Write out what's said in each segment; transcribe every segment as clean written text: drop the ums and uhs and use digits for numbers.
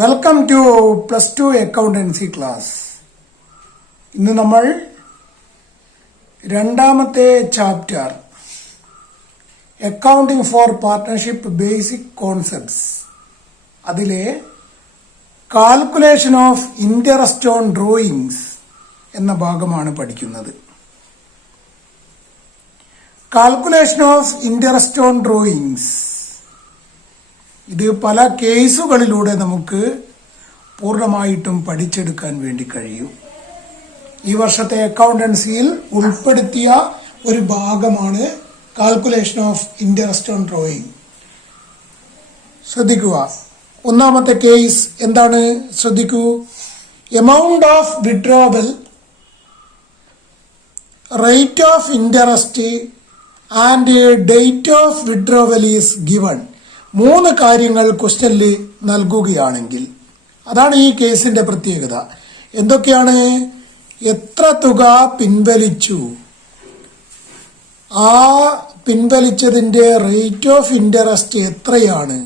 Welcome to +2 accountancy class. ഇന്ന് നമ്മൾ രണ്ടാമത്തെ chapter accounting for partnership basic concepts അതിലെ calculation of interest on drawings എന്ന ഭാഗമാണ് പഠിക്കുന്നത്. Calculation of interest on drawings ഇത് പല കേസുകളിലൂടെ നമുക്ക് പൂർണ്ണമായിട്ടും പഠിച്ചെടുക്കാൻ വേണ്ടി കഴിയും. ഈ വർഷത്തെ അക്കൗണ്ടൻസിയിൽ ഉൾപ്പെടുത്തിയ ഒരു ഭാഗമാണ് calculation of interest on drawing. ശ്രദ്ധിക്കുക, ഒന്നാമത്തെ കേസ് എന്താണ്? ശ്രദ്ധിക്കൂ. Amount of withdrawal, rate of interest and date of withdrawal is given. 3 കാര്യങ്ങൾ ക്വസ്റ്റ്യനിൽ നൽകുകയാണെങ്കിൽ, അതാണ് ഈ കേസിന്റെ പ്രത്യേകത. എന്തൊക്കെയാണ്? എത്ര തുക പിൻവലിച്ചു, ആ പിൻവലിച്ചതിന്റെ റേറ്റ് ഓഫ് ഇൻട്രസ്റ്റ് എത്രയാണ്,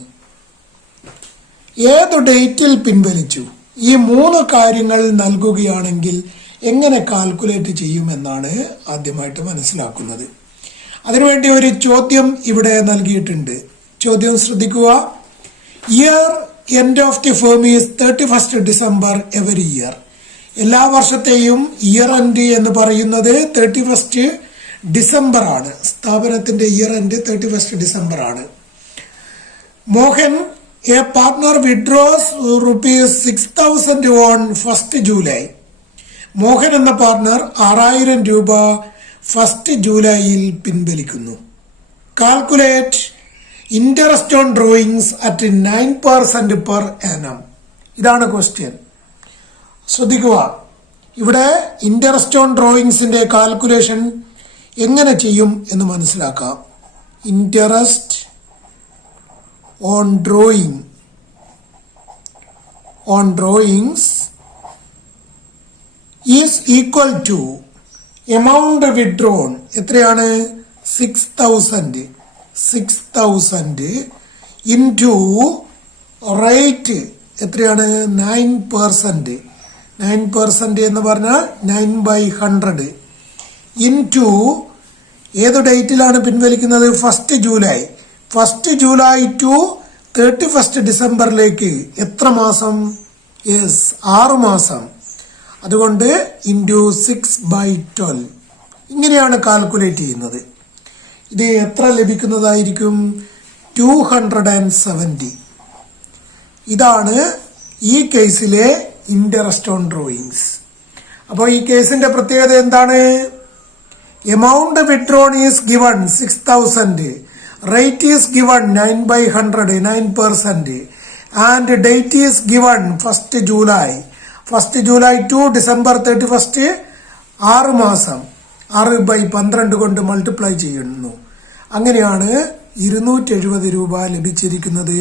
ഏത് ഡേറ്റിൽ പിൻവലിച്ചു. ഈ 3 കാര്യങ്ങൾ നൽകുകയാണെങ്കിൽ എങ്ങനെ കാൽക്കുലേറ്റ് ചെയ്യുമെന്നാണ് ആദ്യമായിട്ട് മനസ്സിലാക്കുന്നത്. അതിനുവേണ്ടി ഒരു ചോദ്യം ഇവിടെ നൽകിയിട്ടുണ്ട്. ചോദ്യം ശ്രദ്ധിക്കുക. Year end of the firm is 31 December every year. എല്ലാ വർഷത്തെയും ഇയർ എൻഡ് എന്ന് പറയുന്നത് 31 ഡിസംബർ ആണ്. സ്ഥാപനത്തിന്റെ ഇയർ എൻഡ് 31 ഡിസംബർ ആണ്. Mohan a partner withdraws ₹6,000 on 1 July. Mohan എന്ന പാർട്ട്ണർ 6,000 രൂപ 1 ജൂലൈയിൽ പിൻവലിക്കുന്നു. Calculate interest on drawings at 9% per annum. ഇതാണ് ക്വസ്റ്റ്യൻ. ശ്രദ്ധിക്കുക, ഇവിടെ ഇൻട്രസ്റ്റ് ഓൺ ഡ്രോയിങ്സിന്റെ കാൽക്കുലേഷൻ എങ്ങനെ ചെയ്യും എന്ന് മനസ്സിലാക്കാം. Interest on drawings is equal to amount withdrawn. എത്രയാണ്? 6,000 ഇൻറ്റു റേറ്റ് എത്രയാണ്? 9%. 9% എന്ന് പറഞ്ഞാൽ 9/100 ഇൻറ്റു ഏത് ഡേറ്റിലാണ് പിൻവലിക്കുന്നത്? 1 ജൂലൈ. 1 ജൂലൈ ടു 31 ഡിസംബറിലേക്ക് എത്ര മാസം? 6 മാസം. അതുകൊണ്ട് ഇൻറ്റു 6/12. ഇങ്ങനെയാണ് കാൽക്കുലേറ്റ് ചെയ്യുന്നത്. ഇത് എത്ര ലഭിക്കുന്നതായിരിക്കും? 270. ഇതാണ് ഈ കേസിലെ ഇൻട്രസ്റ്റ് ഓൺ ഡ്രോയിങ്സ്. അപ്പോൾ ഈ കേസിന്റെ പ്രത്യേകത എന്താണ്? Amount withdrawn is given 6,000, rate is given 9/100 9%, and date is given 1 July. 1 July two December 31, 6 മാസം. 6/12 കൊണ്ട് മൾട്ടിപ്ലൈ ചെയ്യുന്നു. അങ്ങനെയാണ് 270 രൂപ ലഭിച്ചിരിക്കുന്നത്.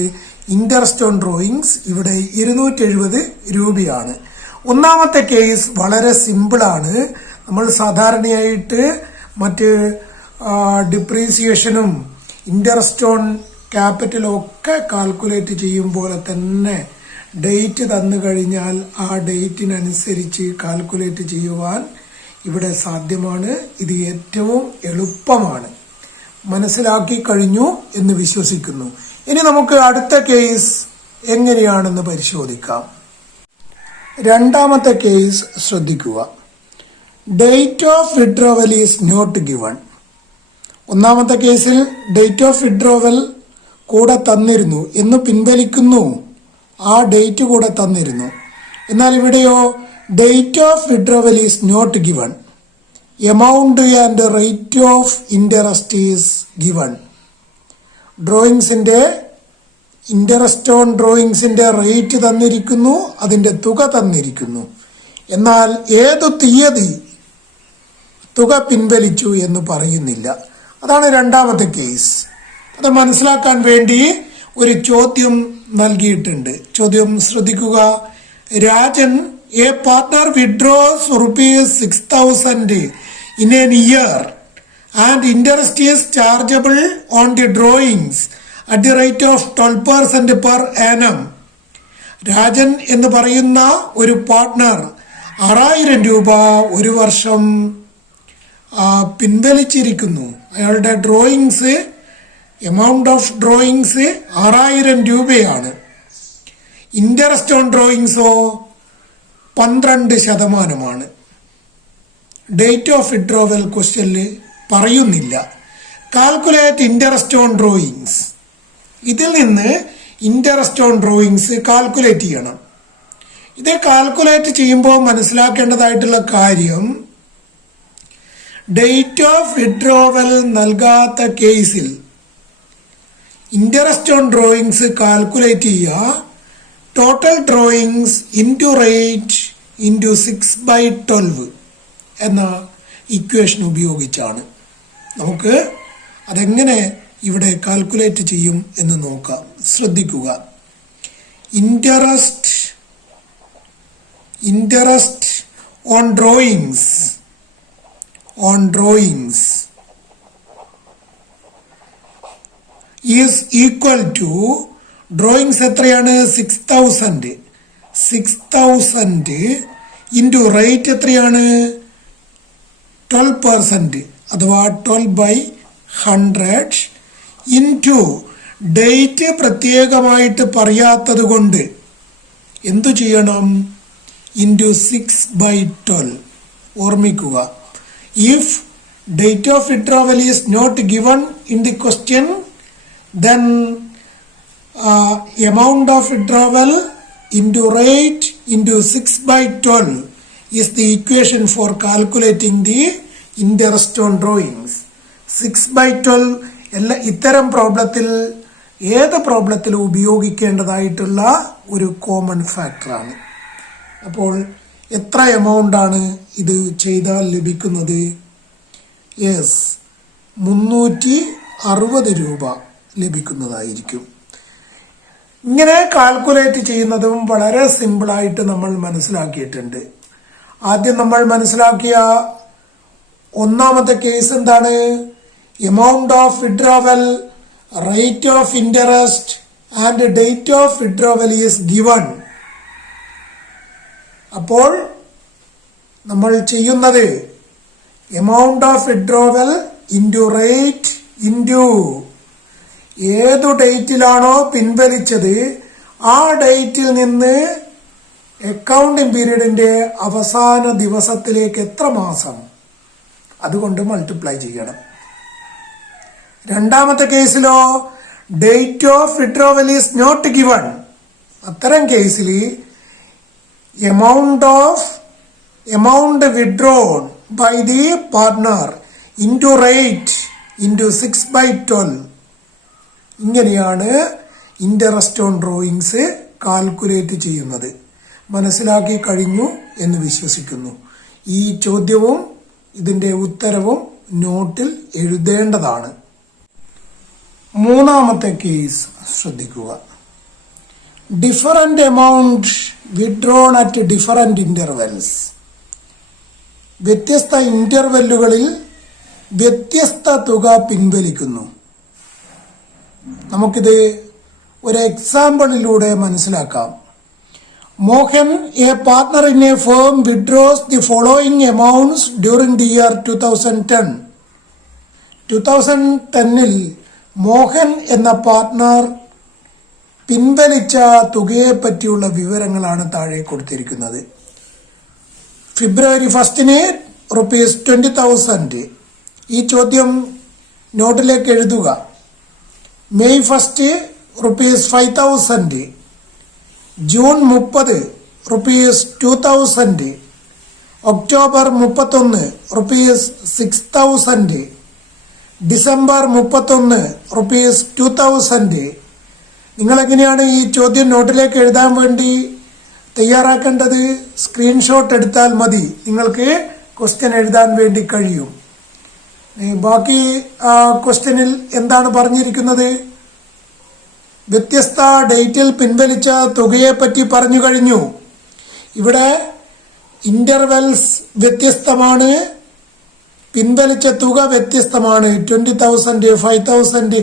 ഇൻട്രസ്റ്റ് ഓൺ ഡ്രോയിങ്സ് ഇവിടെ 270 രൂപയാണ്. ഒന്നാമത്തെ കേസ് വളരെ സിമ്പിളാണ്. നമ്മൾ സാധാരണയായിട്ട് മറ്റ് ഡിപ്രീസിയേഷനും ഇൻട്രസ്റ്റ് ഓൺ ക്യാപിറ്റലും ഒക്കെ കാൽക്കുലേറ്റ് ചെയ്യും പോലെ തന്നെ ഡേറ്റ് തന്നു കഴിഞ്ഞാൽ ആ ഡേറ്റിനനുസരിച്ച് കാൽക്കുലേറ്റ് ചെയ്യുവാൻ ഇവിടെ സാധ്യമാണ്. ഇത് ഏറ്റവും എളുപ്പമാണ്. മനസ്സിലാക്കി കഴിഞ്ഞു എന്ന് വിശ്വസിക്കുന്നു. ഇനി നമുക്ക് അടുത്ത കേസ് എങ്ങനെയാണെന്ന് പരിശോധിക്കാം. രണ്ടാമത്തെ കേസ് ശ്രദ്ധിക്കുക. Date of withdrawal is not given. ഒന്നാമത്തെ കേസിൽ ഡേറ്റ് ഓഫ് വിഡ്രോവൽ കൂടെ തന്നിരുന്നു, എന്ന് പിൻവലിക്കുന്നു ആ ഡേറ്റ് കൂടെ തന്നിരുന്നു. എന്നാൽ ഇവിടെയോ date of withdrawal is not given. Amount and rate of interest is given. ഡ്രോയിങ്സിന്റെ ഇൻട്രസ്റ്റ് ഓൺ ഡ്രോയിങ്സിന്റെ റേറ്റ് തന്നിരിക്കുന്നു, അതിന്റെ തുക തന്നിരിക്കുന്നു. എന്നാൽ ഏതു തീയതി തുക പിൻവലിച്ചു എന്ന് പറയുന്നില്ല. അതാണ് രണ്ടാമത്തെ കേസ്. അത് മനസ്സിലാക്കാൻ വേണ്ടി ഒരു ചോദ്യം നൽകിയിട്ടുണ്ട്. ചോദ്യം ശ്രദ്ധിക്കുക. Rajan A partner withdraws ₹6,000 in an year and interest is chargeable on the drawings at the rate of 12% per annum Rajan എന്ന് പറയുന്ന ഒരു പാർട്ട്ണർ 6000 രൂപ ഒരു വർഷം പിൻവലിച്ചിരിക്കുന്നു. അയാളുടെ ഡ്രോയിങ്സ്, എമൗണ്ട് ഓഫ് ഡ്രോയിങ്സ് 6000 രൂപയാണ്. ഇൻട്രസ്റ്റ് ഓൺ ഡ്രോയിങ്സോ 12%. ഡേറ്റ് ഓഫ് വിഡ്രോവൽ ക്വസ്റ്റ്യനിൽ പറയുന്നില്ല. Calculate interest on drawings. ഇതിൽ നിന്ന് ഇൻട്രസ്റ്റ് ഓൺ ഡ്രോയിങ്സ് കാൽക്കുലേറ്റ് ചെയ്യണം. ഇത് കാൽക്കുലേറ്റ് ചെയ്യുമ്പോൾ മനസ്സിലാക്കേണ്ടതായിട്ടുള്ള കാര്യം, ഡേറ്റ് ഓഫ് വിഡ്രോവൽ നൽകാത്ത കേസിൽ ഇൻട്രസ്റ്റ് ഓൺ ഡ്രോയിങ്സ് കാൽക്കുലേറ്റ് ചെയ്യുക total drawings into rate into 6/12 എന്ന ഇക്വേഷൻ ഉപയോഗിച്ചാണ്. നമുക്ക് അതെങ്ങനെ ഇവിടെ കാൽക്കുലേറ്റ് ചെയ്യും എന്ന് നോക്കാം. ശ്രദ്ധിക്കുക. Interest on drawings is equal to, drawings എത്രയാണ്? 6000 ഇൻറ്റു റേറ്റ് എത്രയാണ്? 12%, അഥവാ 12/100 ഇൻറ്റു ഡേറ്റ് പ്രത്യേകമായിട്ട് പറയാത്തത് കൊണ്ട് എന്തു ചെയ്യണം? ഇൻറ്റു 6/12. ഓർമ്മിക്കുക, if date of withdrawal is not given in the question, then amount of withdrawal into rate into 6/12 is the equation for calculating the interest on drawings. 6/12 ഇത്തരം പ്രോബ്ലത്തിൽ, ഏത് പ്രോബ്ലത്തിലും ഉപയോഗിക്കേണ്ടതായിട്ടുള്ള ഒരു കോമൺ ഫാക്ടറാണ്. അപ്പോൾ എത്ര എമൗണ്ട് ആണ് ഇത് ചെയ്താൽ ലഭിക്കുന്നത്? യെസ്, 360 രൂപ ലഭിക്കുന്നതായിരിക്കും. ഇങ്ങനെ കാൽക്കുലേറ്റ് ചെയ്യുന്നതും വളരെ സിമ്പിളായിട്ട് നമ്മൾ മനസ്സിലാക്കിയിട്ടുണ്ട്. ആദ്യം നമ്മൾ മനസ്സിലാക്കിയ ഒന്നാമത്തെ കേസ് എന്താണ്? Amount of withdrawal, rate of interest and date of withdrawal is given. അപ്പോൾ നമ്മൾ ചെയ്യുന്നത് amount of withdrawal into rate into ഏതു ഡേറ്റിലാണോ പിൻവലിച്ചത് ആ ഡേറ്റിൽ നിന്ന് അക്കൗണ്ടിംഗ് പീരീഡിന്റെ അവസാന ദിവസത്തിലേക്ക് എത്ര മാസം, അതുകൊണ്ട് മൾട്ടിപ്ലൈ ചെയ്യണം. രണ്ടാമത്തെ കേസിലോ date of withdrawal is not given. അത്തരം കേസിൽ amount withdrawn by the partner into rate into 6/12. ഇങ്ങനെയാണ് ഇൻട്രസ്റ്റ് ഓൺ ഡ്രോയിങ്സ് കാൽക്കുലേറ്റ് ചെയ്യുന്നത്. മനസ്സിലാക്കി കഴിഞ്ഞു എന്ന് വിശ്വസിക്കുന്നു. ഈ ചോദ്യവും ഇതിൻ്റെ ഉത്തരവും നോട്ടിൽ എഴുതേണ്ടതാണ്. മൂന്നാമത്തെ കേസ് ശ്രദ്ധിക്കുക. Different amount withdrawn at different intervals. വ്യത്യസ്ത ഇൻ്റർവെല്ലുകളിൽ വ്യത്യസ്ത തുക പിൻവലിക്കുന്നു. നമുക്കിത് ഒരു എക്സാമ്പിളിലൂടെ മനസ്സിലാക്കാം. Mohan, a partner in a firm, withdraws the following amounts during the year 2010. 2010 Mohan എന്ന പാർട്ട്ണർ പിൻവലിച്ച തുകയെ പറ്റിയുള്ള വിവരങ്ങളാണ് താഴെ കൊടുത്തിരിക്കുന്നത്. ഫെബ്രുവരി 1 ₹20,000. ഈ ചോദ്യം നോട്ടിലേക്ക് എഴുതുക. മെയ് 1 ₹5,000. ജൂൺ 30 ₹2,000. ഒക്ടോബർ 31 ₹6,000. ഡിസംബർ 31 ₹2,000. നിങ്ങളെങ്ങനെയാണ് ഈ ചോദ്യം നോട്ടിലേക്ക് എഴുതാൻ വേണ്ടി തയ്യാറാക്കേണ്ടത്? സ്ക്രീൻഷോട്ട് എടുത്താൽ മതി, നിങ്ങൾക്ക് ക്വസ്റ്റ്യൻ എഴുതാൻ വേണ്ടി കഴിയും. ബാക്കി ക്വസ്റ്റ്യനിൽ എന്താണ് പറഞ്ഞിരിക്കുന്നത്? വ്യത്യസ്ത ഡേറ്റിൽ പിൻവലിച്ച തുകയെ പറ്റി പറഞ്ഞു കഴിഞ്ഞു. ഇവിടെ ഇന്റർവെൽസ് വ്യത്യസ്തമാണ്, പിൻവലിച്ച തുക വ്യത്യസ്തമാണ്. 20,000, 5,000,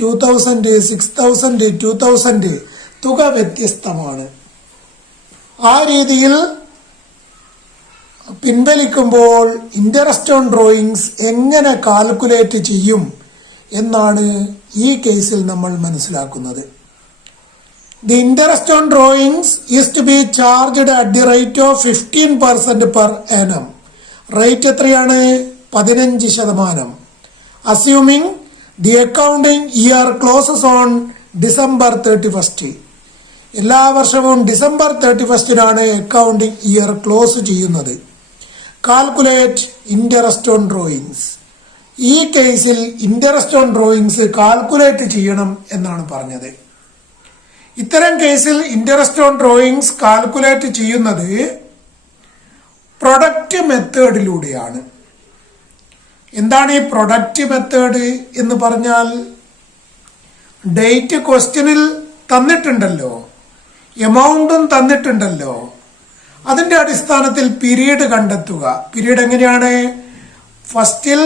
2,000, 6,000, 2,000 തുക വ്യത്യസ്തമാണ്. ആ രീതിയിൽ പിൻവലിക്കുമ്പോൾ ഇൻട്രസ്റ്റ് ഓൺ ഡ്രോയിങ്സ് എങ്ങനെ കാൽക്കുലേറ്റ് ചെയ്യും എന്നാണ് ഈ കേസിൽ നമ്മൾ മനസ്സിലാക്കുന്നത്. The interest on drawings is to be charged at the rate of 15% per annum. Rate എത്രയാണ്? 15%. Assuming the accounting year closes on December 31. എല്ലാ വർഷവും ഡിസംബർ 31 അക്കൗണ്ടിംഗ് ഇയർ ക്ലോസ് ചെയ്യുന്നത്. Calculate interest on drawings. ഈ കേസിൽ ഇൻട്രസ്റ്റ് ഓൺ ഡ്രോയിങ്സ് കാൽക്കുലേറ്റ് ചെയ്യണം എന്നാണ് പറഞ്ഞത്. ഇത്തരം കേസിൽ ഇൻട്രസ്റ്റ് ഓൺ ഡ്രോയിങ്സ് കാൽക്കുലേറ്റ് ചെയ്യുന്നത് പ്രൊഡക്റ്റ് മെത്തേഡിലൂടെയാണ്. എന്താണ് ഈ പ്രൊഡക്റ്റ് മെത്തേഡ് എന്ന് പറഞ്ഞാൽ? ഡേറ്റ് ക്വസ്റ്റ്യനിൽ തന്നിട്ടുണ്ടല്ലോ, എമൗണ്ടും തന്നിട്ടുണ്ടല്ലോ. അതിന്റെ അടിസ്ഥാനത്തിൽ പീരീഡ് കണ്ടെത്തുക. പീരീഡ് എങ്ങനെയാണ്? ഫസ്റ്റിൽ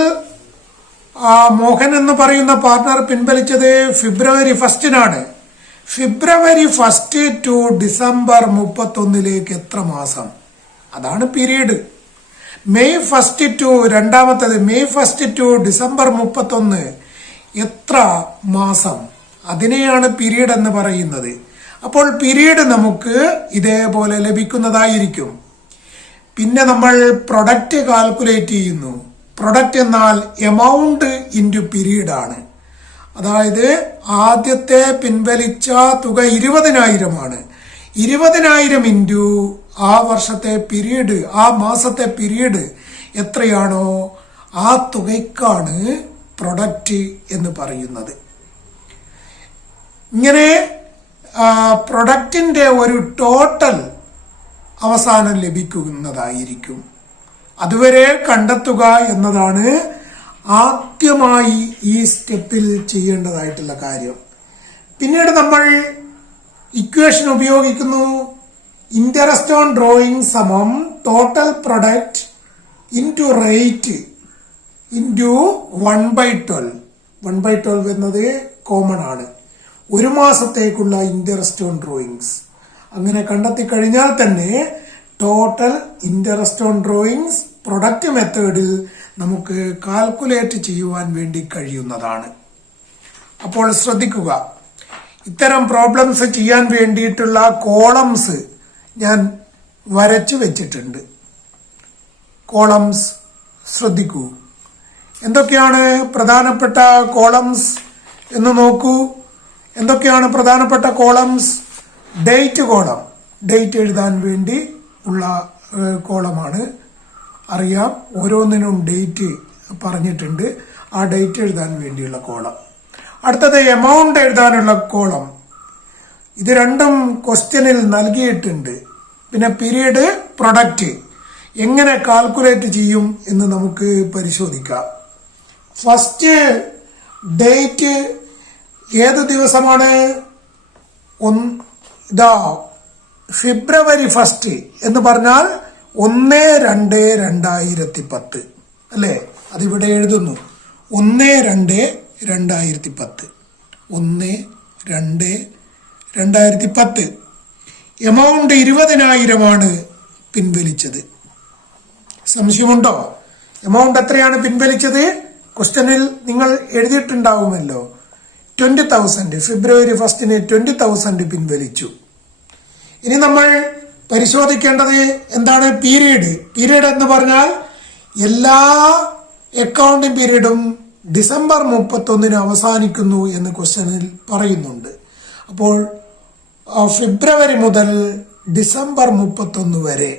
മോഹൻ എന്ന് പറയുന്ന പാർട്ണർ പിൻവലിച്ചത് ഫെബ്രുവരി 1 ഫെബ്രുവരി 1 ടു ഡിസംബർ 31 എത്ര മാസം? അതാണ് പീരീഡ്. മെയ് 1 ടു രണ്ടാമത്തത് മെയ് 1 ടു ഡിസംബർ 31 എത്ര മാസം? അതിനെയാണ് പീരീഡ് എന്ന് പറയുന്നത്. അപ്പോൾ പീരീഡ് നമുക്ക് ഇതേപോലെ ലഭിക്കുന്നതായിരിക്കും. പിന്നെ നമ്മൾ പ്രൊഡക്റ്റ് കാൽക്കുലേറ്റ് ചെയ്യുന്നു. പ്രൊഡക്റ്റ് എന്നാൽ എമൗണ്ട് ഇൻറ്റു പീരീഡ് ആണ്. അതായത് ആദ്യത്തെ പിൻവലിച്ച തുക 20,000 20,000 ഇൻറ്റു ആ വർഷത്തെ പീരീഡ്, ആ മാസത്തെ പീരീഡ് എത്രയാണോ ആ തുകയ്ക്കാണ് പ്രൊഡക്റ്റ് എന്ന് പറയുന്നത്. ഇങ്ങനെ പ്രൊഡക്റ്റിന്റെ ഒരു ടോട്ടൽ അവസാനം ലഭിക്കുന്നതായിരിക്കും. അതുവരെ കണ്ടെത്തുക എന്നതാണ് ആദ്യമായി ഈ സ്റ്റെപ്പിൽ ചെയ്യേണ്ടതായിട്ടുള്ള കാര്യം. പിന്നീട് നമ്മൾ ഇക്വേഷൻ ഉപയോഗിക്കുന്നു. ഇൻട്രസ്റ്റ് ഓൺ ഡ്രോയിങ് സമം total product into rate into 1/12. 1/12 എന്നത് കോമൺ ആണ്. ഒരു മാസത്തേക്കുള്ള ഇൻട്രസ്റ്റ് ഓൺ ഡ്രോയിങ്സ്. അങ്ങനെ കണ്ടെത്തി കഴിഞ്ഞാൽ തന്നെ total interest on drawings product മെത്തേഡിൽ നമുക്ക് കാൽക്കുലേറ്റ് ചെയ്യുവാൻ വേണ്ടി കഴിയുന്നതാണ്. അപ്പോൾ ശ്രദ്ധിക്കുക, ഇത്തരം പ്രോബ്ലംസ് ചെയ്യാൻ വേണ്ടിയിട്ടുള്ള കോളംസ് ഞാൻ വരച്ചു വെച്ചിട്ടുണ്ട്. കോളംസ് ശ്രദ്ധിക്കൂ. എന്തൊക്കെയാണ് പ്രധാനപ്പെട്ട കോളംസ് എന്ന് നോക്കൂ. എന്തൊക്കെയാണ് പ്രധാനപ്പെട്ട കോളംസ്? ഡേറ്റ് കോളം, ഡേറ്റ് എഴുതാൻ വേണ്ടി ഉള്ള കോളമാണ്. അറിയാം, ഓരോന്നിനും ഡേറ്റ് പറഞ്ഞിട്ടുണ്ട്. ആ ഡേറ്റ് എഴുതാൻ വേണ്ടിയുള്ള കോളം. അടുത്തത് എമൗണ്ട് എഴുതാനുള്ള കോളം. ഇത് രണ്ടും ക്വസ്റ്റ്യനിൽ നൽകിയിട്ടുണ്ട്. പിന്നെ പീരീഡ്, പ്രൊഡക്റ്റ് എങ്ങനെ കാൽക്കുലേറ്റ് ചെയ്യും എന്ന് നമുക്ക് പരിശോധിക്കാം. ഫസ്റ്റ് ഡേറ്റ് ഏത് ദിവസമാണ്? ഫെബ്രുവരി 1 എന്ന് പറഞ്ഞാൽ 1/2/2010 അല്ലേ? അതിവിടെ എഴുതുന്നു 1/2/2010. 1/2/2010. എമൗണ്ട് 20,000 പിൻവലിച്ചത്. സംശയമുണ്ടോ? എമൗണ്ട് എത്രയാണ് പിൻവലിച്ചത്? ക്വസ്റ്റ്യനിൽ നിങ്ങൾ എഴുതിയിട്ടുണ്ടാവുമല്ലോ. 20,000. ഫെബ്രുവരി 1 20,000 പിൻവലിച്ചു. ഇനി നമ്മൾ പരിശോധിക്കേണ്ടത് എന്താണ്? പീരീഡ്. പീരീഡ് എന്ന് പറഞ്ഞാൽ എല്ലാ അക്കൗണ്ടിംഗ് പീരീഡും ഡിസംബർ 31 അവസാനിക്കുന്നു എന്ന് ക്വസ്റ്റ്യനിൽ പറയുന്നുണ്ട്. അപ്പോൾ ഫെബ്രുവരി മുതൽ ഡിസംബർ 31 വരെ,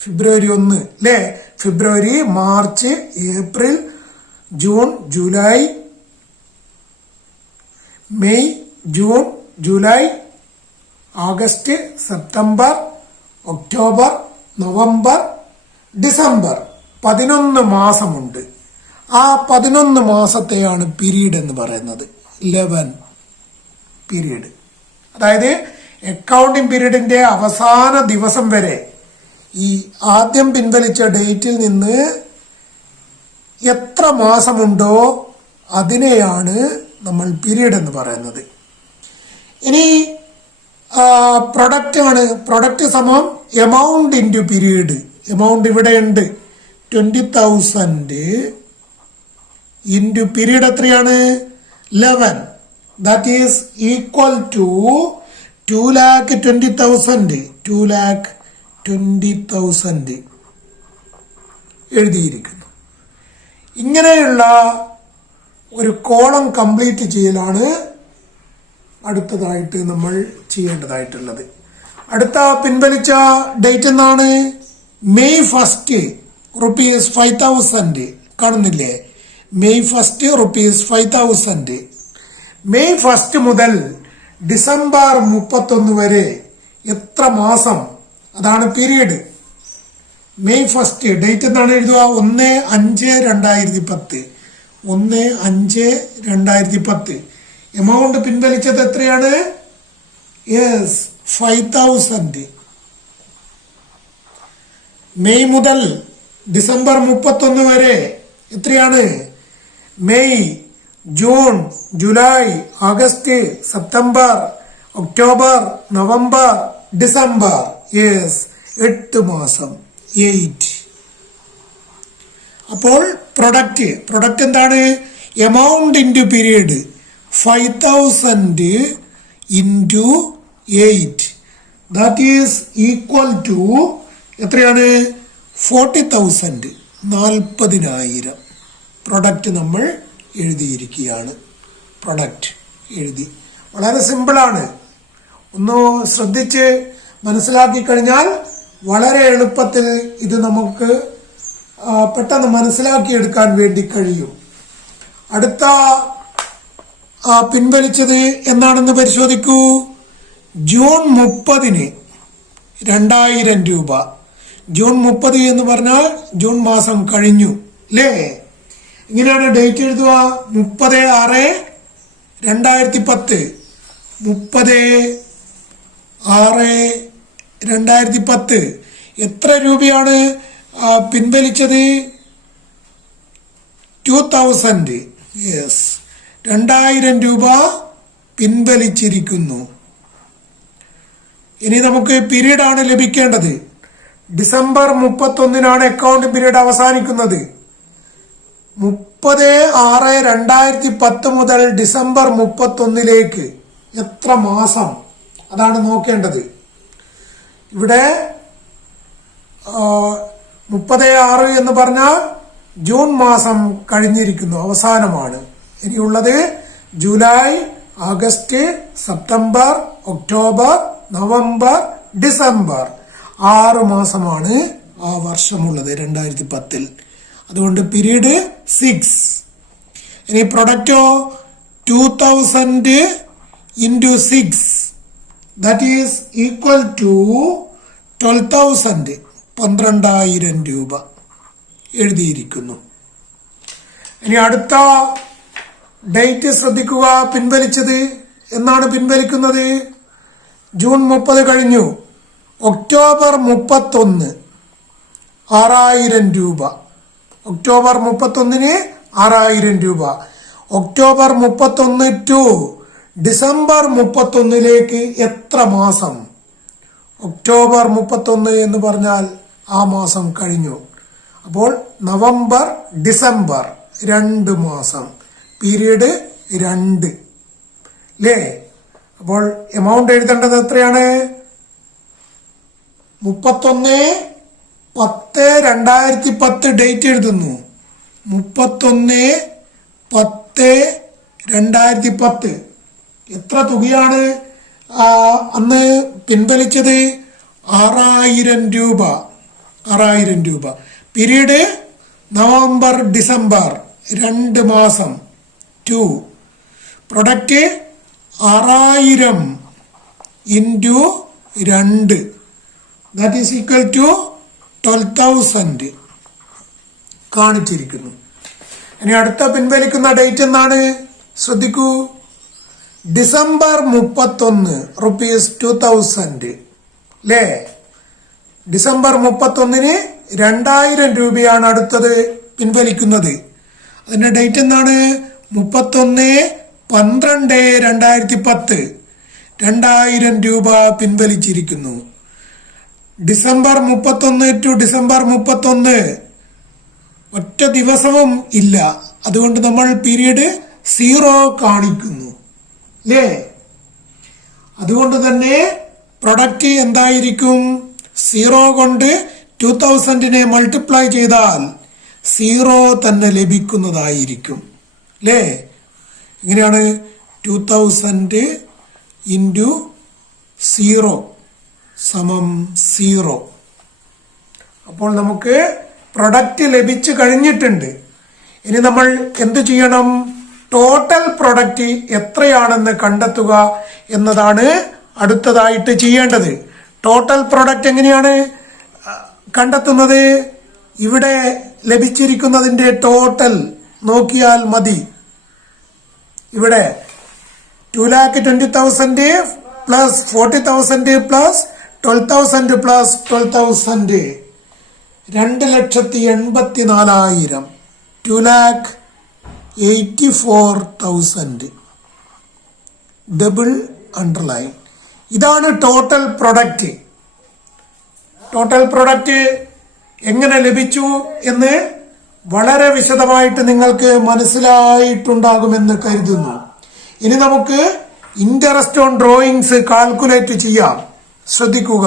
ഫെബ്രുവരി 1 അല്ലേ? ഫെബ്രുവരി, March, April, June, July, May, June, July, August, September, October, November, December. 11 മാസമുണ്ട്. ആ 11 മാസത്തെയാണ് പീരീഡ് എന്ന് പറയുന്നത്. 11 പീരീഡ്. അതായത് അക്കൗണ്ടിംഗ് പീരീഡിന്റെ അവസാന ദിവസം വരെ ഈ ആദ്യം പിൻവലിച്ച ഡേറ്റിൽ നിന്ന് എത്ര മാസമുണ്ടോ അതിനെയാണ് നമ്മൾ പീരീഡ് എന്ന് പറയുന്നത്. ഇനി പ്രൊഡക്റ്റ് ആണ്. പ്രൊഡക്റ്റ് സമം എമൗണ്ട് ഇൻറ്റു പീരീഡ്. എമൗണ്ട് ഇവിടെ ഉണ്ട് 20,000 ഇൻറ്റു പീരീഡ് എത്രയാണ് 11. That is equal to 2,20,000. 2,20,000 എഴുതിയിരിക്കുന്നു. ഇങ്ങനെയുള്ള ഒരു കോളം കംപ്ലീറ്റ് ചെയ്യലാണ് അടുത്തതായിട്ട് നമ്മൾ ചെയ്യേണ്ടതായിട്ടുള്ളത്. അടുത്ത പിൻവലിച്ച ഡേറ്റ് എന്നാണ് May 1 ₹5,000. കാണുന്നില്ലേ? May 1 ₹5,000. May 1 മുതൽ ഡിസംബർ 31 വരെ എത്ര മാസം? അതാണ് പീരീഡ്. May 1 ഡേറ്റ് എന്താണ് എഴുതുക? 1/5/2010. 1/5/2010. എമൗണ്ട് പിൻവലിച്ചത് എത്രയാണ്? യെസ് 5,000. മെയ് മുതൽ ഡിസംബർ 31 വരെ എത്രയാണ്? May, June, July, August, September, October, November, December. Yes 8 മാസം. 8. അപ്പോൾ പ്രൊഡക്റ്റ് എന്താണ്? Amount into period. 5,000 into 8. That is equal to എത്രയാണ്? 40,000. 40,000. പ്രൊഡക്റ്റ് നമ്മൾ എഴുതിയിരിക്കുകയാണ്. പ്രൊഡക്റ്റ് എഴുതി. വളരെ സിമ്പിളാണ്. ഒന്ന് ശ്രദ്ധിച്ച് മനസ്സിലാക്കി കഴിഞ്ഞാൽ വളരെ എളുപ്പത്തിൽ ഇത് നമുക്ക് പെട്ടെന്ന് മനസ്സിലാക്കിയെടുക്കാൻ വേണ്ടി കഴിയും. അടുത്ത പിൻവലിച്ചത് എന്നാണെന്ന് പരിശോധിക്കൂ. ജൂൺ 30 2,000 രൂപ. ജൂൺ 30 എന്ന് പറഞ്ഞാൽ ജൂൺ മാസം കഴിഞ്ഞു അല്ലേ? ഇങ്ങനെയാണ് ഡേറ്റ് എഴുതുക. 30/6/2010. 30/6/2010. എത്ര രൂപയാണ് പിൻവലിച്ചത്? 2,000. യെസ് 2,000 രൂപ പിൻവലിച്ചിരിക്കുന്നു. ഇനി നമുക്ക് പീരീഡ് ആണ് ലഭിക്കേണ്ടത്. ഡിസംബർ 31 അക്കൗണ്ട് പീരീഡ് അവസാനിക്കുന്നത്. 30/6/2010 മുതൽ ഡിസംബർ 31 എത്ര മാസം? അതാണ് നോക്കേണ്ടത്. ഇവിടെ 30/6 എന്ന് പറഞ്ഞാൽ ജൂൺ മാസം കഴിഞ്ഞിരിക്കുന്നു, അവസാനമാണ്. ഇനിയുള്ളത് July, August, September, October, November, December. 6 മാസമാണ് ആ വർഷമുള്ളത് 2010. അതുകൊണ്ട് പീരീഡ് 6. ഇനി പ്രൊഡക്റ്റോ 2,000 into 6. That is equal to 12,000. 12,000 രൂപ എഴുതിയിരിക്കുന്നു. ഇനി അടുത്ത ഡേറ്റ് ശ്രദ്ധിക്കുക. പിൻവലിച്ചത് എന്നാണ് പിൻവലിക്കുന്നത്? ജൂൺ 30 കഴിഞ്ഞു. ഒക്ടോബർ 31 6,000 രൂപ. ഒക്ടോബർ 31 6,000 രൂപ. ഒക്ടോബർ 31 ടു ഡിസംബർ 31 എത്ര മാസം? ഒക്ടോബർ 31 എന്ന് പറഞ്ഞാൽ ആ മാസം കഴിഞ്ഞു. അപ്പോൾ നവംബർ, ഡിസംബർ 2 മാസം. പീരീഡ് 2 അല്ലേ? അപ്പോൾ എമൗണ്ട് എഴുതേണ്ടത് എത്രയാണ്? 31/10/2010 ഡേറ്റ് എഴുതുന്നു. 31/10/2010. എത്ര തുകയാണ് അന്ന് പിൻവലിച്ചത്? 6,000 രൂപ. 6,000 രൂപ. പീരീഡ് നവംബർ, ഡിസംബർ 2 മാസം. 2. Product 6,000 into 2. That is equal to 12,000 കാണിച്ചിരിക്കുന്നു. ഇനി അടുത്ത പിൻവലിക്കുന്ന ഡേറ്റ് എന്നാണ്? ശ്രദ്ധിക്കൂ. ഡിസംബർ 31 ₹2,000 അല്ലേ? ഡിസംബർ 31 2,000 രൂപയാണ് അടുത്തത് പിൻവലിക്കുന്നത്. അതിന്റെ ഡേറ്റ് എന്താണ്? 31/12/2010. 2000 രൂപ പിൻവലിച്ചിരിക്കുന്നു. ഡിസംബർ 31 ടു ഡിസംബർ 31 ഒറ്റ ദിവസവും ഇല്ല. അതുകൊണ്ട് നമ്മൾ പീരീഡ് 0 കാണിക്കുന്നു അല്ലേ? അതുകൊണ്ട് തന്നെ പ്രൊഡക്റ്റ് എന്തായിരിക്കും? 0 കൊണ്ട് 2000 മൾട്ടിപ്ലൈ ചെയ്താൽ 0 തന്നെ ലഭിക്കുന്നതായിരിക്കും അല്ലേ? ഇങ്ങനെയാണ് 2000 ഇൻറ്റു 0 സമം 0. അപ്പോൾ നമുക്ക് പ്രൊഡക്റ്റ് ലഭിച്ചു കഴിഞ്ഞിട്ടുണ്ട്. ഇനി നമ്മൾ എന്തു ചെയ്യണം? ടോട്ടൽ പ്രൊഡക്റ്റ് എത്രയാണെന്ന് കണ്ടെത്തുക എന്നതാണ് അടുത്തതായിട്ട് ചെയ്യേണ്ടത്. ടോട്ടൽ പ്രൊഡക്റ്റ് എങ്ങനെയാണ് കണ്ടെത്തുന്നത്? ഇവിടെ ലഭിച്ചിരിക്കുന്നതിന്റെ ടോട്ടൽ നോക്കിയാൽ മതി. ഇവിടെ 2,20,000 plus 40,000 plus 12,000 plus 12,000 2,84,000 2,84,000 double underline. ഇതാണ് ടോട്ടൽ പ്രൊഡക്റ്റ്. ടോട്ടൽ പ്രൊഡക്റ്റ് എങ്ങനെ ലഭിച്ചു എന്ന് വളരെ വിശദമായിട്ട് നിങ്ങൾക്ക് മനസ്സിലായിട്ടുണ്ടാകുമെന്ന് കരുതുന്നു. ഇനി നമുക്ക് ഇൻട്രസ്റ്റ് ഓൺ ഡ്രോയിങ്സ് കാൽക്കുലേറ്റ് ചെയ്യാം. ശ്രദ്ധിക്കുക,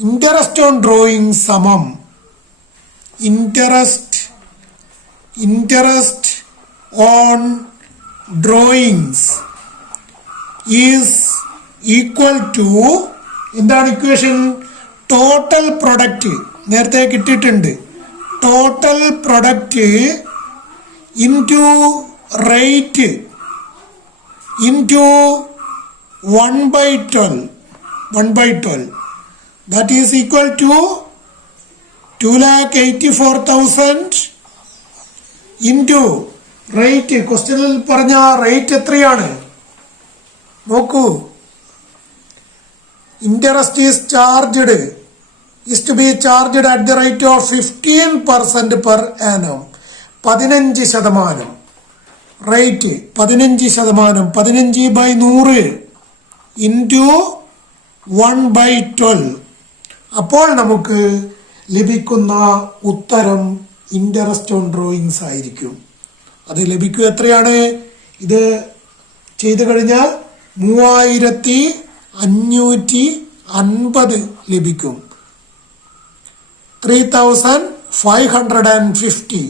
ഇൻട്രസ്റ്റ് ഓൺ ഡ്രോയിങ് സമം interest on drawings is equal to, എന്താണ് ഇക്വേഷൻ? ടോട്ടൽ പ്രൊഡക്റ്റ് നേരത്തെ കിട്ടിയിട്ടുണ്ട്. Total product into rate into 1/12 that is equal to 2,84,000 into rate. ക്വസ്റ്റ്യനിൽ പറഞ്ഞ റേറ്റ് എത്രയാണ് നോക്കൂ. Interest is charged is to be charged at the rate of 15% per annum. 15% rate 15%, 15/100 into 1/12. അപ്പോൾ നമുക്ക് ലഭിക്കുന്ന ഉത്തരം ഇൻട്രസ്റ്റ് ഓൺ ഡ്രോയിങ്സ് ആയിരിക്കും. അത് ലഭിക്കുക എത്രയാണ്? ഇത് ചെയ്തു കഴിഞ്ഞാൽ 3,550 ലഭിക്കും. 3,550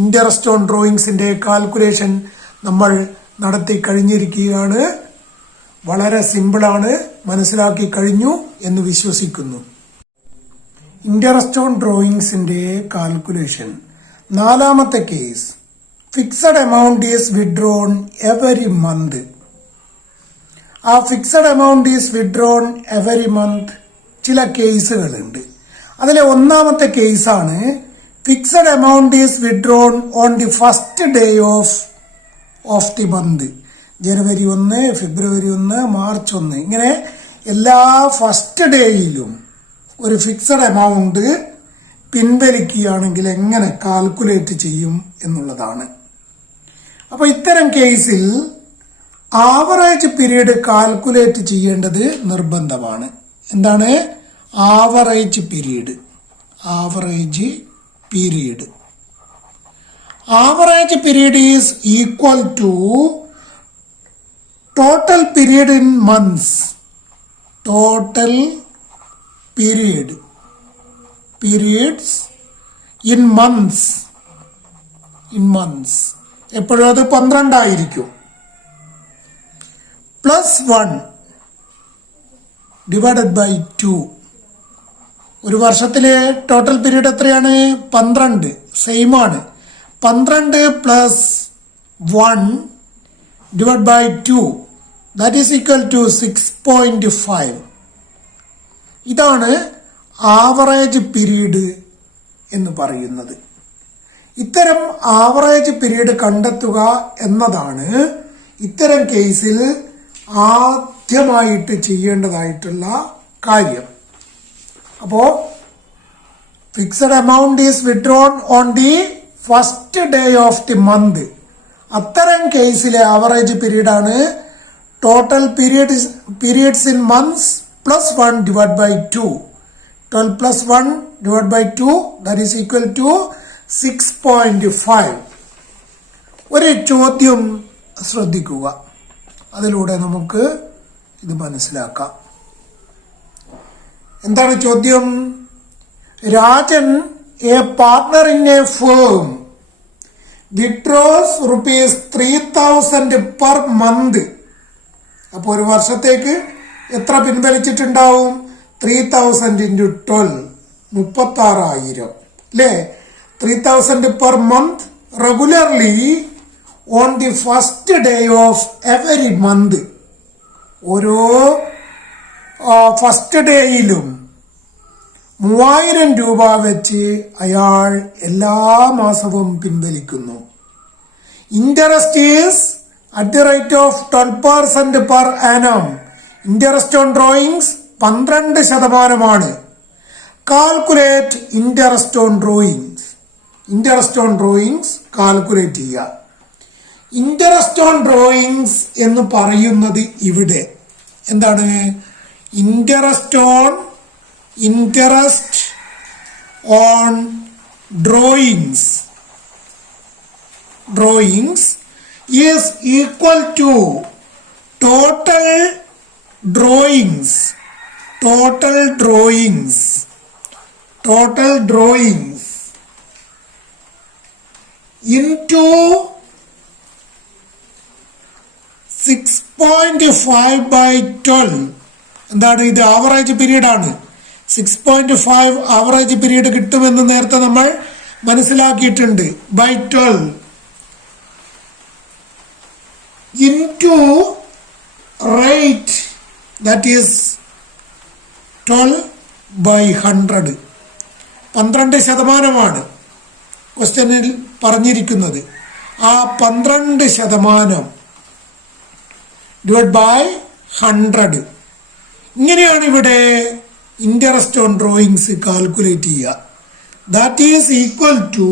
ഇൻട്രസ്റ്റ് ഓൺ ഡ്രോയിങ്സിന്റെ കാൽക്കുലേഷൻ നമ്മൾ നടത്തി കഴിഞ്ഞിരിക്കുകയാണ്. വളരെ സിമ്പിളാണ്, മനസ്സിലാക്കി കഴിഞ്ഞു എന്ന് വിശ്വസിക്കുന്നു. ഇൻട്രസ്റ്റ് ഓൺ ഡ്രോയിങ്സിന്റെ കാൽക്കുലേഷൻ. 4ാമത്തെ case, fixed amount is withdrawn every month. ആ fixed amount is withdrawn every month ചില കേസുകളുണ്ട്. അതിലെ 1ാമത്തെ കേസാണ് fixed amount is withdrawn on the first day of the month. ജനുവരി 1, ഫെബ്രുവരി 1, മാർച്ച് 1 ഇങ്ങനെ എല്ലാ ഫസ്റ്റ് ഡേയിലും ഒരു ഫിക്സഡ് എമൗണ്ട് പിൻവലിക്കുകയാണെങ്കിൽ എങ്ങനെ കാൽക്കുലേറ്റ് ചെയ്യും എന്നുള്ളതാണ്. അപ്പോൾ ഇത്തരം കേസിൽ ആവറേജ് പീരീഡ് കാൽക്കുലേറ്റ് ചെയ്യേണ്ടത് നിർബന്ധമാണ്. എന്താണ് average period? Average period is equal to total period in months. Total periods in months എപ്പോഴും അത് 12 ആയിരിക്കും. +1 ഡിവൈഡഡ് ബൈ 2. ഒരു വർഷത്തിലെ ടോട്ടൽ പീരീഡ് എത്രയാണ്? 12. സെയിം ആണ്. 12 + 1 divide by 2 that is equal to 6.5. ഇതാണ് ആവറേജ് പീരീഡ് എന്ന് പറയുന്നത്. ഇത്തരം ആവറേജ് പീരീഡ് കണ്ടെത്തുക എന്നതാണ് ഇത്തരം കേസിൽ ആദ്യമായിട്ട് ചെയ്യേണ്ടതായിട്ടുള്ള കാര്യം. അപ്പോൾ fixed amount is withdrawn on the first day of the month. അത്തരം കേസിലെ average പീരീഡാണ് total periods in months plus 1 divided by 2. 12 plus 1 divided by 2, that is equal to 6.5. ഒരു ചോദ്യം ശ്രദ്ധിക്കുക, അതിലൂടെ നമുക്ക് ഇത് മനസ്സിലാക്കാം. എന്താണ് ചോദ്യം? Rajan, A partner in a firm, withdraws ₹3,000 per month. അപ്പോൾ ഒരു വർഷത്തേക്ക് എത്ര പിൻവലിച്ചിട്ടുണ്ടാവും? 3,000 into 12, 36,000 അല്ലേ? 3,000 per month regularly on the first day of every month. ഓരോ ഫസ്റ്റ് ഡേയിലും 3,000 രൂപ വെച്ച് അയാൾ എല്ലാ മാസവും പിൻവലിക്കുന്നു. Interest is at the rate of 12% per annum. Interest on drawings 12%. Calculate interest on drawings. Interest on drawings calculate ചെയ്യുക. ഇൻട്രസ്റ്റ് ഓൺ ഡ്രോയിങ്സ് എന്ന് പറയുന്നത് ഇവിടെ എന്താണ്? Interest on drawings is equal to total drawings into 6.5 by 12. എന്താണ് ഇത്? Average period ആണ്. 6.5 average period കിട്ടുമെന്ന് നേരത്തെ നമ്മൾ മനസ്സിലാക്കിയിട്ടുണ്ട്. By 12 into rate, that is 12 by 100. 12% ക്വസ്റ്റ്യനിൽ പറഞ്ഞിരിക്കുന്നത്. ആ 12% ഡിവൈഡ് ബൈ 100. ഇങ്ങനെയാണ് ഇവിടെ ഇൻട്രസ്റ്റ് ഓൺ ഡ്രോയിങ്സ് കാൽക്കുലേറ്റ് ചെയ്യുക. ദാറ്റ് ഈസ് ഈക്വൽ ടു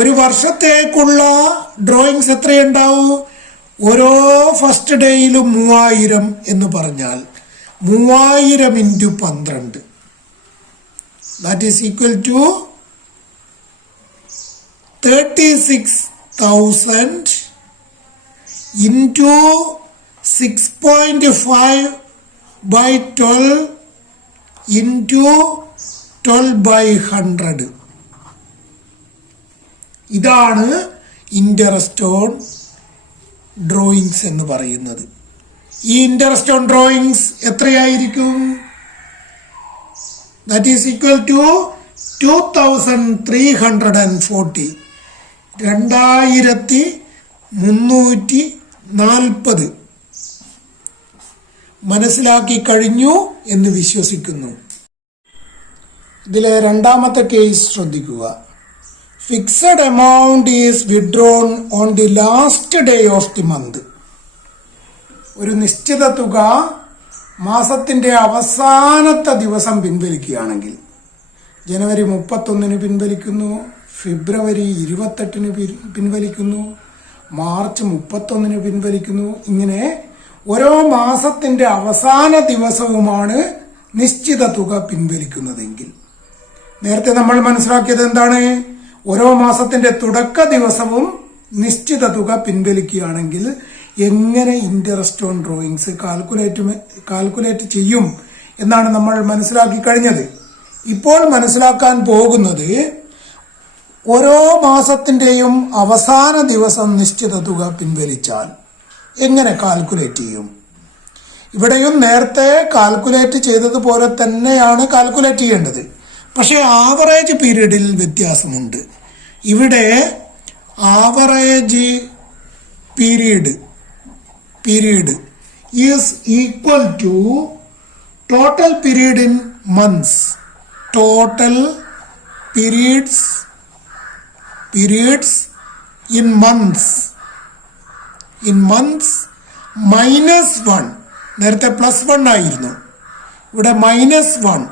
ഒരു വർഷത്തേക്കുള്ള ഡ്രോയിങ്സ് എത്രയുണ്ടാവും? ഓരോ ഫസ്റ്റ് ഡേയിലും 3,000 എന്ന് പറഞ്ഞാൽ 3,000 into 12, that is equal to 36,000 into 6.5 by 12 into 12 by 100. ഇതാണ് ഇൻട്രസ്റ്റ് ഓൺ ഡ്രോയിങ്സ് എന്ന് പറയുന്നത്. ഈ ഇൻട്രസ്റ്റ് ഓൺ ഡ്രോയിങ്സ് എത്രയായിരിക്കും? That is equal to 2,340. 2,340 മനസ്സിലാക്കി കഴിഞ്ഞു എന്ന് വിശ്വസിക്കുന്നു. ഇതിലെ രണ്ടാമത്തെ കേസ് ശ്രദ്ധിക്കുക. Fixed amount is withdrawn on the last day of the month. ഒരു നിശ്ചിത തുക മാസത്തിന്റെ അവസാനത്തെ ദിവസം പിൻവലിക്കുകയാണെങ്കിൽ ജനുവരി 31 പിൻവലിക്കുന്നു, ഫെബ്രുവരി 28 പിൻവലിക്കുന്നു, മാർച്ച് 31 പിൻവലിക്കുന്നു. ഇങ്ങനെ ഓരോ മാസത്തിന്റെ അവസാന ദിവസവുമാണ് നിശ്ചിത തുക പിൻവലിക്കുന്നതെങ്കിൽ, നേരത്തെ നമ്മൾ മനസ്സിലാക്കിയത് എന്താണ്? ഓരോ മാസത്തിന്റെ തുടക്ക ദിവസവും നിശ്ചിത തുക പിൻവലിക്കുകയാണെങ്കിൽ എങ്ങനെ ഇൻട്രസ്റ്റ് ഓൺ ഡ്രോയിങ്സ് കാൽക്കുലേറ്റ് ചെയ്യും എന്നാണ് നമ്മൾ മനസ്സിലാക്കി കഴിഞ്ഞത്. ഇപ്പോൾ മനസ്സിലാക്കാൻ പോകുന്നത് ഓരോ മാസത്തിന്റെയും അവസാന ദിവസം നിശ്ചിത തുക പിൻവലിച്ചാൽ എങ്ങനെ കാൽക്കുലേറ്റ് ചെയ്യും. ഇവിടെയും നേരത്തെ കാൽക്കുലേറ്റ് ചെയ്തതുപോലെ തന്നെയാണ് കാൽക്കുലേറ്റ് ചെയ്യേണ്ടത്. പക്ഷേ ആവറേജ് പീരീഡിൽ വ്യത്യാസമുണ്ട്. ഇവിടെ average period is equal to total period in months. Total periods in months -1. നേരത്തെ +1 ആയിരുന്നു, ഇവിടെ -1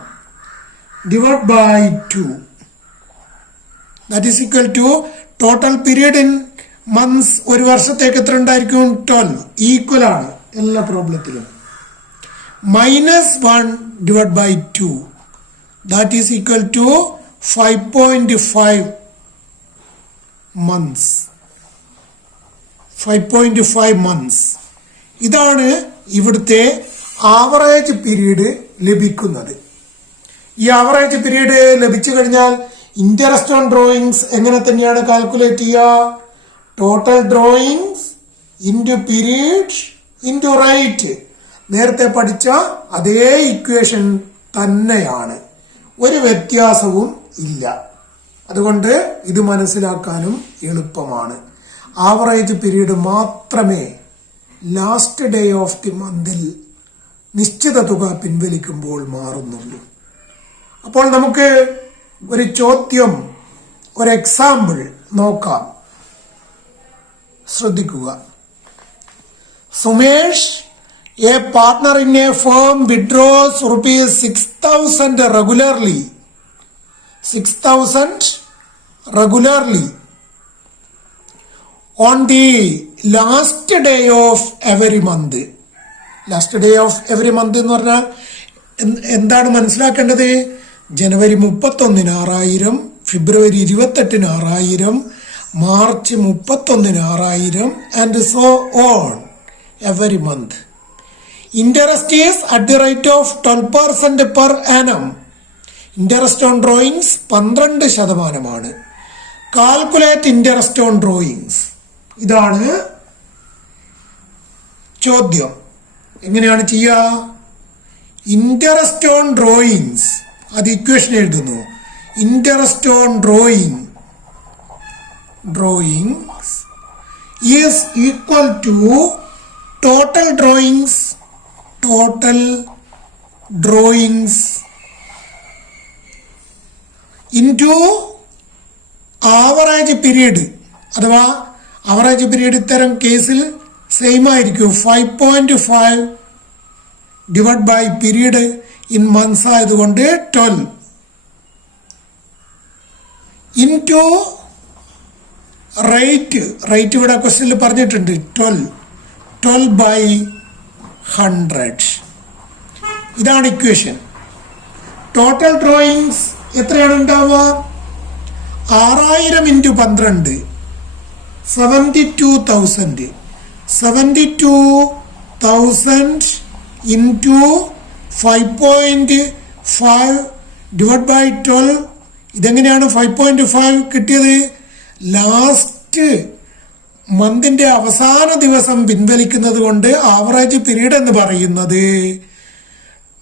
divided by 2. That is equal to total period in months ഒരു വർഷത്തേക്ക് എത്ര ഉണ്ടായിരിക്കും? 12. ഈക്വൽ ആണ് എല്ലാ പ്രോബ്ലത്തിലും. -1/2 that is equal to 5.5 months. 5.5 months. ഇതാണ് ഇവിടുത്തെ ആവറേജ് പീരീഡ് ലഭിക്കുന്നത്. ഈ ആവറേജ് പീരീഡ് ലഭിച്ചു കഴിഞ്ഞാൽ ഇൻട്രസ്റ്റ് ഓൺ ഡ്രോയിങ്സ് എങ്ങനെ തന്നെയാണ് കാൽക്കുലേറ്റ് ചെയ്യുക? Total drawings into period into rate. നേരത്തെ പഠിച്ച അതേ ഇക്വേഷൻ തന്നെയാണ്, ഒരു വ്യത്യാസവും ഇല്ല. അതുകൊണ്ട് ഇത് മനസ്സിലാക്കാനും എളുപ്പമാണ്. ആവറേജ് പീരീഡ് മാത്രമേ ലാസ്റ്റ് ഡേ ഓഫ് ദി മന്തിൽ നിശ്ചിത തുക പിൻവലിക്കുമ്പോൾ മാറുന്നുള്ളൂ. അപ്പോൾ നമുക്ക് ഒരു ചോദ്യം, ഒരു എക്സാമ്പിൾ നോക്കാം. ശ്രദ്ധിക്കുക. Sumesh, A partner in a firm, withdraws ₹6,000 regularly on the last day of every month. Last day of every month എന്ന് പറഞ്ഞാൽ എന്താണ് മനസ്സിലാക്കേണ്ടത്? ജനുവരി 31 6,000, ഫെബ്രുവരി 28 6,000, March 31 6,000 and so on every month. Interest is at the rate of 12% per annum. Interest on drawings 12%. Calculate interest on drawings. ഇതാണ് ചോദ്യം. എങ്ങനെയാണ് ചെയ്യുക? Interest on drawings, അത് equation എഴുതുന്നു. Interest on drawings is equal to total drawings into average period. അഥവാ average period ഇത്തരം കേസിൽ same ആയിരിക്കും. 5.5 divide by period in months ആയതുകൊണ്ട് 12 ഇൻറ്റു റേറ്റ് ഇവിടെ ക്വസ്റ്റ്യനിൽ പറഞ്ഞിട്ടുണ്ട് 12/100. ഇതാണ് ഇക്വേഷൻ. ടോട്ടൽ ഡ്രോയിങ്സ് എത്രയാണ് ഉണ്ടാവുക? 6,000 ഇൻറ്റു 12 72,000. 72,000 into 5.5 divide by 12. ഇതെങ്ങനെയാണ് 5.5 കിട്ടിയത്? ലാസ്റ്റ് മന്തിന്റെ അവസാന ദിവസം പിൻവലിക്കുന്നത് കൊണ്ട് ആവറേജ് പീരീഡ് എന്ന് പറയുന്നത്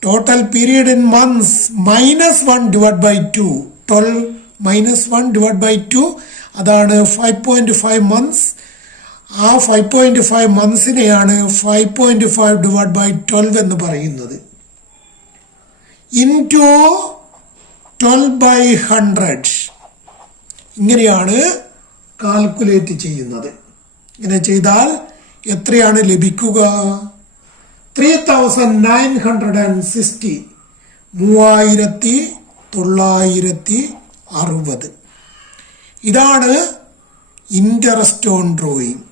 total period in months -1 divide by 2. 12 -1 divide by 2, അതാണ് 5.5 മന്ത്സ്. ആ 5.5 മന്ത്സിനെയാണ് 5.5 ഡിവൈഡ് ബൈ 12 എന്ന് പറയുന്നത്. ഇൻറ്റു 12/100. ഇങ്ങനെയാണ് കാൽക്കുലേറ്റ് ചെയ്യുന്നത്. ഇങ്ങനെ ചെയ്താൽ എത്രയാണ് ലഭിക്കുക? 3,960. 3,960. ഇതാണ് ഇൻട്രസ്റ്റ് ഓൺ ഡ്രോയിങ്.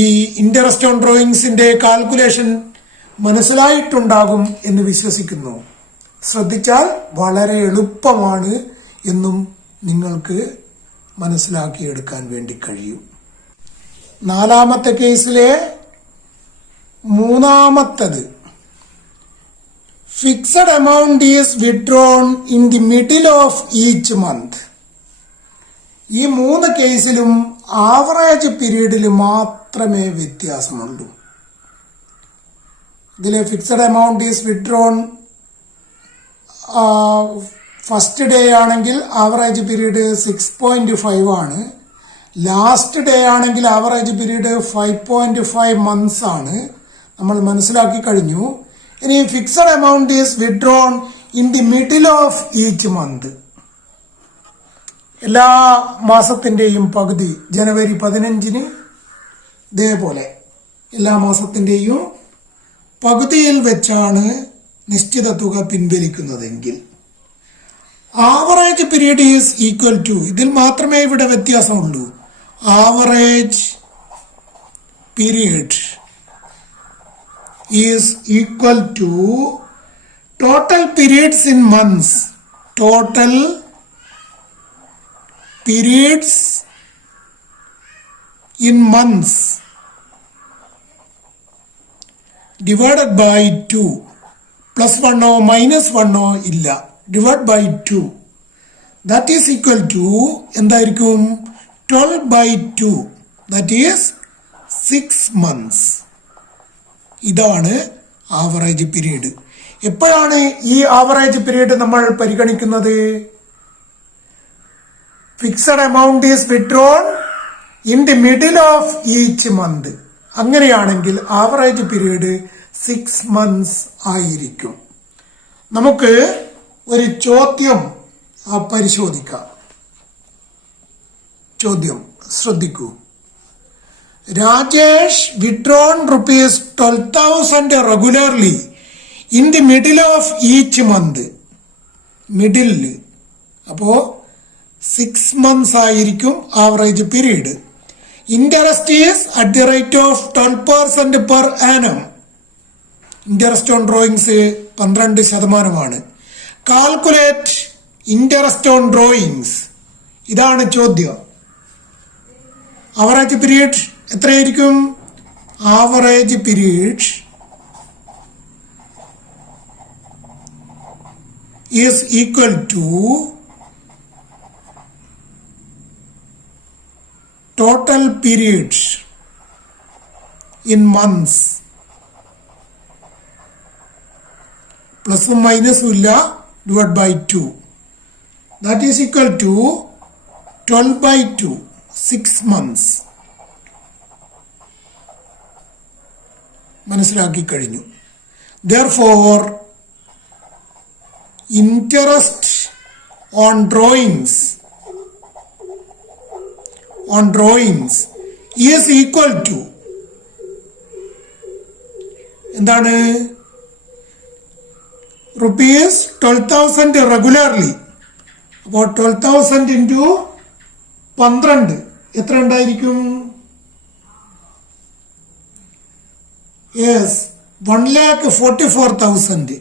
ഈ ഇൻട്രസ്റ്റ് ഓൺ ഡ്രോയിങ്സിന്റെ കാൽക്കുലേഷൻ മനസ്സിലായിട്ടുണ്ടാകും എന്ന് വിശ്വസിക്കുന്നു. ശ്രദ്ധിച്ചാൽ വളരെ എളുപ്പമാണ് എന്നും നിങ്ങൾക്ക് മനസ്സിലാക്കിയെടുക്കാൻ വേണ്ടി കഴിയും. നാലാമത്തെ കേസിലെ മൂന്നാമത്തത്, fixed amount is withdrawn in the middle of each month. ഈ 3 കേസിലും ആവറേജ് പീരീഡിൽ മാത്രമേ വ്യത്യാസമുള്ളൂ. ഇതിലെ fixed amount is withdrawn first day ആണെങ്കിൽ ആവറേജ് പീരീഡ് 6.5 ആണ്. ലാസ്റ്റ് ഡേ ആണെങ്കിൽ ആവറേജ് പീരീഡ് 5.5 മന്ത്സ് ആണ്. നമ്മൾ മനസ്സിലാക്കി കഴിഞ്ഞു. ഇനി fixed amount is withdrawn in the middle of each month. എല്ലാ മാസത്തിന്റെയും പകുതി ജനുവരി 15 ഇതേപോലെ എല്ലാ മാസത്തിന്റെയും പകുതിയിൽ വെച്ചാണ് നിശ്ചിത തുക പിൻവലിക്കുന്നതെങ്കിൽ average period is equal to, ഇതിൽ മാത്രമേ ഇവിടെ വ്യത്യാസമുള്ളൂ. average period is equal to total periods in months. Total periods in months divided by 2. Plus 1 or minus 1 or illa. Divide by 2. That is equal to എന്തായിരിക്കും 12 by 2. That is 6 months. ഇതാണ് average period. എപ്പോഴാണ് ഈ average period നമ്മൾ പരിഗണിക്കുന്നത്? Fixed amount is withdrawn in the middle of each month. അങ്ങനെയാണെങ്കിൽ average period 6 months ആയിരിക്കും. നമുക്ക് ഒരു ചോദ്യം പരിശോധിക്കാം. ചോദ്യം ശ്രദ്ധിക്കൂ. Rajesh withdrawn ₹12,000 regularly in the middle of each month. Middle അപ്പോ 6 months ആയിരിക്കും average period. Interest is at the rate of 12% per annum. Interest on drawings 12%. Calculate interest on drawings. ഇതാണ് ചോദ്യം. ആവറേജ് പീരീഡ് എത്രയായിരിക്കും? Average period is equal to total periods in months plus or minus illa divided by 2. That is equal to 12 by 2, 6 months. മനസ്സിലാക്കി കഴിഞ്ഞു. Therefore, interest on drawings is equal to എന്താണ്? ₹12,000 regularly. അപ്പോൾ 12,000 into 12 എത്ര ഉണ്ടായിരിക്കും? Yes, 1,44,000.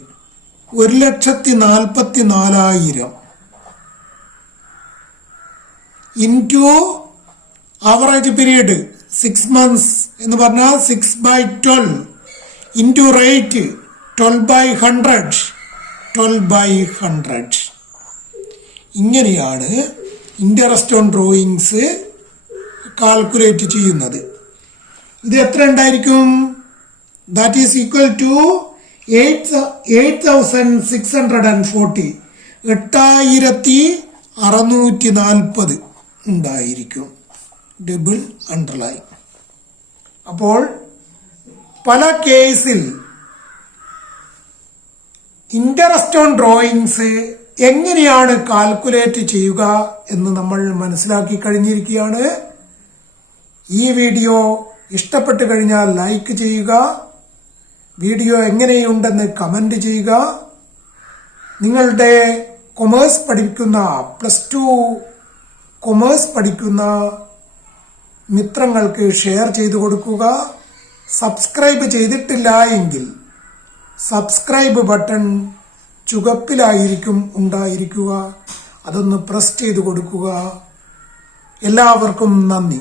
1,44,000 into average period 6 months എന്ന് പറഞ്ഞാൽ 6 by 12 into rate 12 by 100. 12 by 100. ഇങ്ങനെയാണ് interest on drawings calculate ചെയ്യുന്നത്. ഇത് എത്ര ഉണ്ടായിരിക്കും? That is equal to 8,640. 8,640 ഉണ്ടായിരിക്കും. Double underline. അപ്പോൾ പല കേസിൽ ഇൻട്രസ്റ്റ് ഓൺ ഡ്രോയിങ്സ് എങ്ങനെയാണ് കാൽക്കുലേറ്റ് ചെയ്യുക എന്ന് നമ്മൾ മനസ്സിലാക്കി കഴിഞ്ഞിരിക്കുകയാണ്. ഈ വീഡിയോ ഇഷ്ടപ്പെട്ടു കഴിഞ്ഞാൽ ലൈക്ക് ചെയ്യുക. വീഡിയോ എങ്ങനെയുണ്ടെന്ന് കമന്റ് ചെയ്യുക. നിങ്ങളുടെ കൊമേഴ്സ് പഠിക്കുന്ന +2 കൊമേഴ്സ് പഠിക്കുന്ന മിത്രങ്ങൾക്ക് ഷെയർ ചെയ്തു കൊടുക്കുക. സബ്സ്ക്രൈബ് ചെയ്തിട്ടില്ല എങ്കിൽ സബ്സ്ക്രൈബ് ബട്ടൺ ചുവപ്പിലായിരിക്കും ഉണ്ടായിരിക്കുക. അതൊന്ന് പ്രസ് ചെയ്തു കൊടുക്കുക. എല്ലാവർക്കും നന്ദി.